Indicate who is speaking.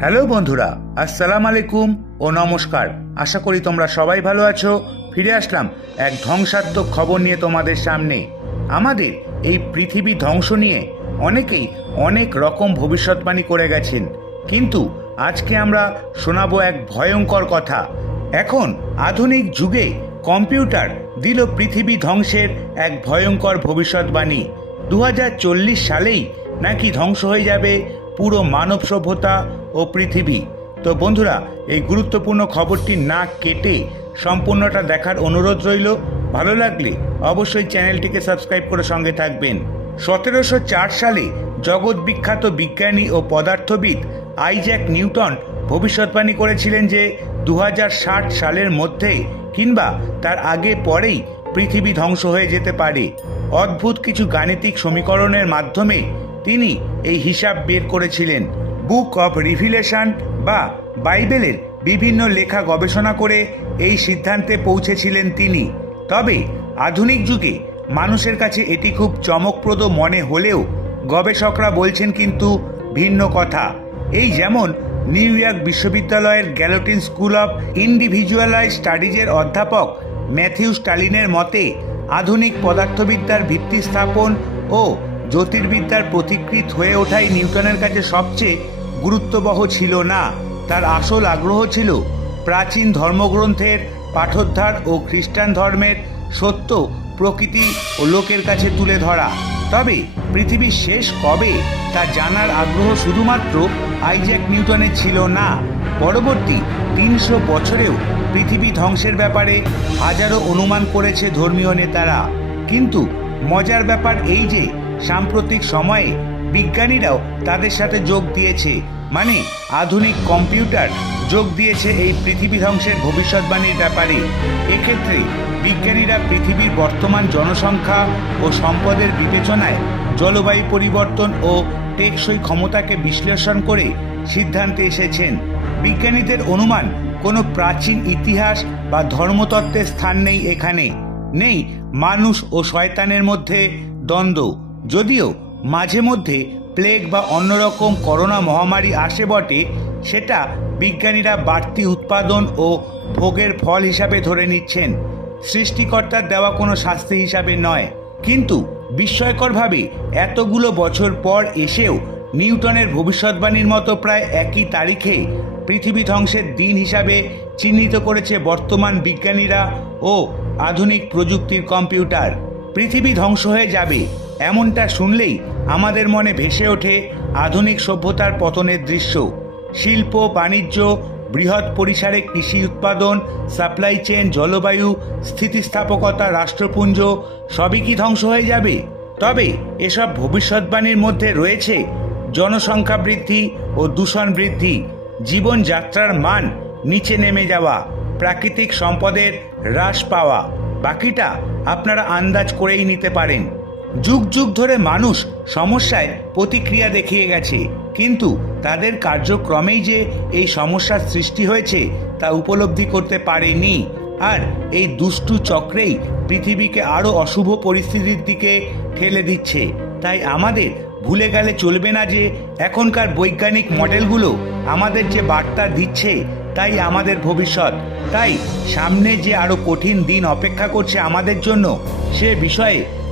Speaker 1: Hello বন্ধুরা, আসসালাম আলাইকুম ও নমস্কার। আশা করি তোমরা সবাই ভালো আছো। ফিরে আসলাম এক ধ্বংসাত্মক খবর নিয়ে তোমাদের সামনে। আমাদের এই পৃথিবী ধ্বংস নিয়ে অনেকেই অনেক রকম ভবিষ্যৎবাণী করে গেছেন। কিন্তু আজকে আমরা শোনাবো এক ভয়ঙ্কর কথা। এখন আধুনিক যুগে কম্পিউটার দিল পৃথিবী ধ্বংসের এক ভয়ঙ্কর ভবিষ্যৎবাণী। দু হাজার চল্লিশ সালেই নাকি ধ্বংস হয়ে যাবে পুরো মানব সভ্যতা ও পৃথিবী। তো বন্ধুরা, এই গুরুত্বপূর্ণ খবরটি না কেটে সম্পূর্ণটা দেখার অনুরোধ রইল। ভালো লাগলে অবশ্যই চ্যানেলটিকে সাবস্ক্রাইব করে সঙ্গে থাকবেন। সতেরোশো চার সালে জগৎ বিখ্যাত বিজ্ঞানী ও পদার্থবিদ আইজ্যাক নিউটন ভবিষ্যৎবাণী করেছিলেন যে দু হাজার ষাট সালের মধ্যে কিংবা তার আগে পরেই পৃথিবী ধ্বংস হয়ে যেতে পারে। অদ্ভুত কিছু গাণিতিক সমীকরণের মাধ্যমে তিনি এই হিসাব বের করেছিলেন। বুক অফ রিভিলেশন বা বাইবেলের বিভিন্ন লেখা গবেষণা করে এই সিদ্ধান্তে পৌঁছেছিলেন তিনি। তবে আধুনিক যুগে মানুষের কাছে এটি খুব চমকপ্রদ মনে হলেও গবেষকরা বলছেন কিন্তু ভিন্ন কথা। এই যেমন নিউ ইয়র্ক বিশ্ববিদ্যালয়ের গ্যালোটিন স্কুল অফ ইন্ডিভিজুয়ালাইজ স্টাডিজের অধ্যাপক ম্যাথিউ স্টালিনের মতে, আধুনিক পদার্থবিদ্যার ভিত্তি স্থাপন ও জ্যোতির্বিদ্যার প্রতিকৃত হয়ে ওঠাই নিউটনের কাছে সবচেয়ে গুরুত্ববহ ছিল না। তার আসল আগ্রহ ছিল প্রাচীন ধর্মগ্রন্থের পাঠোদ্ধার ও খ্রিস্টান ধর্মের সত্য, প্রকৃতি ও লোকের কাছে তুলে ধরা। তবে পৃথিবীর শেষ কবে তা জানার আগ্রহ শুধুমাত্র আইজ্যাক নিউটনের ছিল না। পরবর্তী তিনশো বছরেও পৃথিবী ধ্বংসের ব্যাপারে হাজারো অনুমান করেছে ধর্মীয় নেতারা। কিন্তু মজার ব্যাপার এই যে সাম্প্রতিক সময়ে বিজ্ঞানীরাও তাদের সাথে যোগ দিয়েছে। মানে আধুনিক কম্পিউটার যোগ দিয়েছে এই পৃথিবী ধ্বংসের ভবিষ্যৎবাণীর ব্যাপারে। এক্ষেত্রে বিজ্ঞানীরা পৃথিবীর বর্তমান জনসংখ্যা ও সম্পদের বিবেচনায় জলবায়ু পরিবর্তন ও টেকসই ক্ষমতাকে বিশ্লেষণ করে সিদ্ধান্তে এসেছেন। বিজ্ঞানীদের অনুমান, কোনো প্রাচীন ইতিহাস বা ধর্মতত্ত্বের স্থান নেই এখানে। নেই, মানুষ ও শয়তানের মধ্যে দ্বন্দ্ব। যদিও মাঝে মধ্যে প্লেগ বা অন্যরকম করোনা মহামারী আসে বটে, সেটা বিজ্ঞানীরা বাড়তি উৎপাদন ও ভোগের ফল হিসাবে ধরে নিচ্ছেন। সৃষ্টিকর্তার দেওয়া কোনো শাস্তি হিসাবে নয়। কিন্তু বিস্ময়করভাবে এতগুলো বছর পর এসেও নিউটনের ভবিষ্যৎবাণীর মতো প্রায় একই তারিখে পৃথিবী ধ্বংসের দিন হিসাবে চিহ্নিত করেছে বর্তমান বিজ্ঞানীরা ও আধুনিক প্রযুক্তির কম্পিউটার। পৃথিবী ধ্বংস হয়ে যাবে। এমনটা শুনলেই আমাদের মনে ভেসে ওঠে আধুনিক সভ্যতার পতনের দৃশ্য। শিল্প, বাণিজ্য, বৃহৎ পরিসরে কৃষি উৎপাদন সাপ্লাই চেন জলবায়ু, স্থিতিস্থাপকতা, রাষ্ট্রপুঞ্জ, সবই কি ধ্বংস হয়ে যাবে? তবে এসব ভবিষ্যৎবাণীর মধ্যে রয়েছে জনসংখ্যা বৃদ্ধি ও দূষণ বৃদ্ধি, জীবনযাত্রার মান নিচে নেমে যাওয়া, প্রাকৃতিক সম্পদের হ্রাস পাওয়া। বাকিটা আপনারা আন্দাজ করেই নিতে পারেন। যুগ যুগ ধরে মানুষ সমস্যায় প্রতিক্রিয়া দেখিয়ে গেছে। কিন্তু তাদের কার্যক্রমেই যে এই সমস্যার সৃষ্টি হয়েছে তা উপলব্ধি করতে পারেনি। আর এই দুষ্টু চক্রেই পৃথিবীকে আরও অশুভ পরিস্থিতির দিকে ঠেলে দিচ্ছে। তাই আমাদের ভুলে গেলে চলবে না যে এখনকার বৈজ্ঞানিক মডেলগুলো আমাদের যে বার্তা দিচ্ছে, তাই আমাদের ভবিষ্যৎ। তাই সামনে যে আরও কঠিন দিন অপেক্ষা করছে আমাদের জন্য, সে বিষয়ে